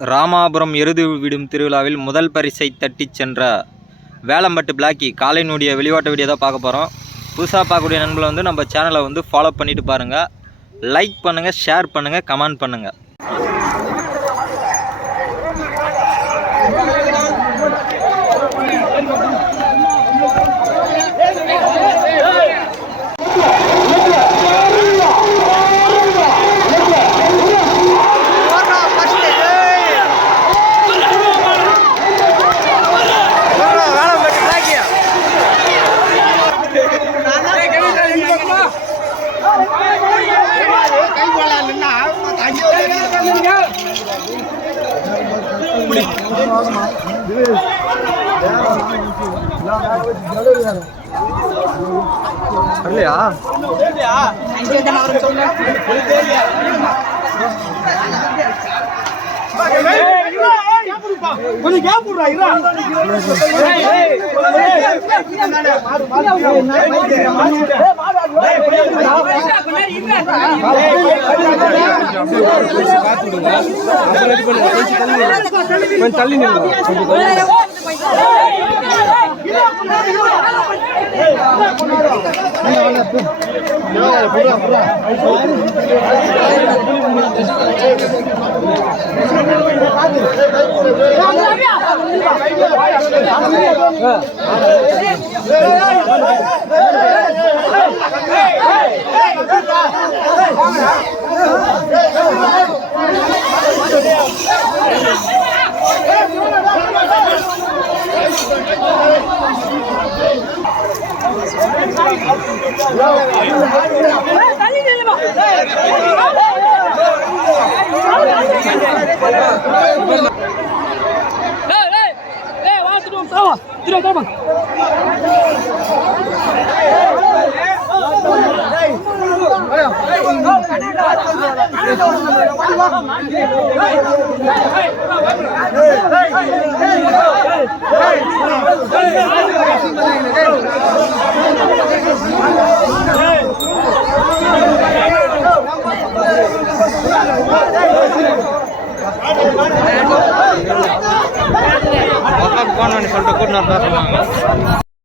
ராமாபுரம் எருது விடும் திருவிழாவில் முதல் பரிசை தட்டிச் சென்ற வேலம்பட்டு பிளாக்கி காலையினுடைய வெளிவாட்ட வீடியோ தான் பார்க்க போகிறோம். புதுசாக பார்க்கக்கூடிய நண்பர்கள் வந்து நம்ம சேனலை வந்து ஃபாலோ பண்ணிவிட்டு பாருங்கள். லைக் பண்ணுங்கள், ஷேர் பண்ணுங்கள், கமெண்ட் பண்ணுங்கள். கொஞ்சம் கேப் விடுறா. தள்ளி சொல்லிட்டு கூட்டினார்.